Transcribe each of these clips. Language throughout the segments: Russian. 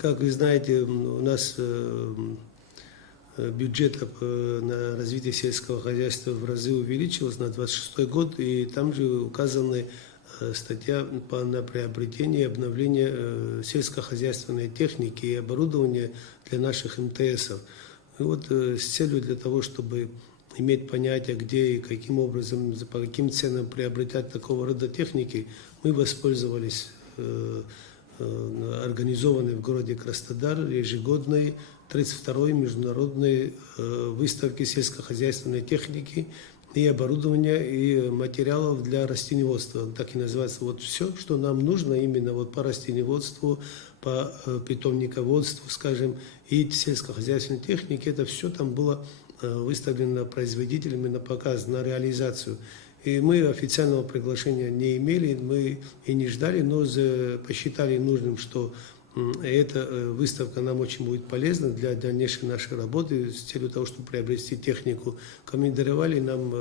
Как вы знаете, у нас бюджет на развитие сельского хозяйства в разы увеличился на 26 год, и там же указаны статья на приобретение и обновление сельскохозяйственной техники и оборудования для наших МТСов. И вот с целью для того, чтобы иметь понятие, где и каким образом, по каким ценам приобретать такого рода техники, мы воспользовались организованной в городе Краснодар ежегодной 32-й международной выставки сельскохозяйственной техники и оборудования и материалов для растениеводства. Так и называется. Вот все, что нам нужно именно вот по растениеводству, по питомниководству, скажем, и сельскохозяйственной технике, это все там было выставлено производителями на показ, на реализацию. И мы официального приглашения не имели, мы и не ждали, но посчитали нужным, что эта выставка нам очень будет полезна для дальнейшей нашей работы с целью того, чтобы приобрести технику. Командировали нам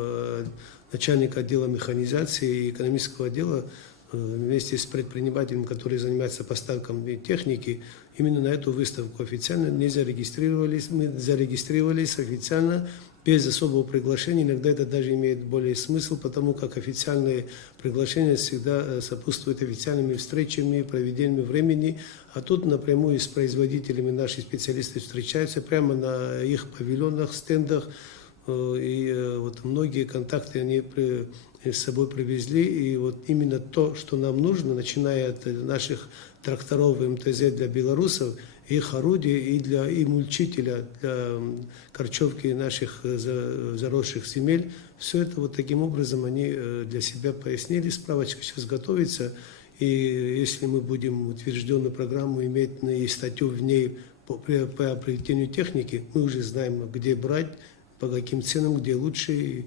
начальник отдела механизации и экономического отдела вместе с предпринимателем, который занимается поставками техники, именно на эту выставку. Официально не зарегистрировались, мы зарегистрировались официально, без особого приглашения. Иногда это даже имеет более смысл, потому как официальные приглашения всегда сопутствуют официальными встречами, проведением времени. А тут напрямую с производителями наши специалисты встречаются прямо на их павильонах, стендах. И вот многие контакты они с собой привезли. И вот именно то, что нам нужно, начиная от наших тракторов МТЗ для белорусов, их орудий и мульчителя для корчевки наших заросших земель. Все это вот таким образом они для себя пояснили. Справочка сейчас готовится. И если мы будем утвержденную программу иметь и статью в ней по приобретению техники, мы уже знаем, где брать, по каким ценам, где лучше. И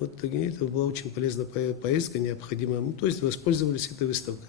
вот это была очень полезная поездка, необходимая. То есть воспользовались этой выставкой.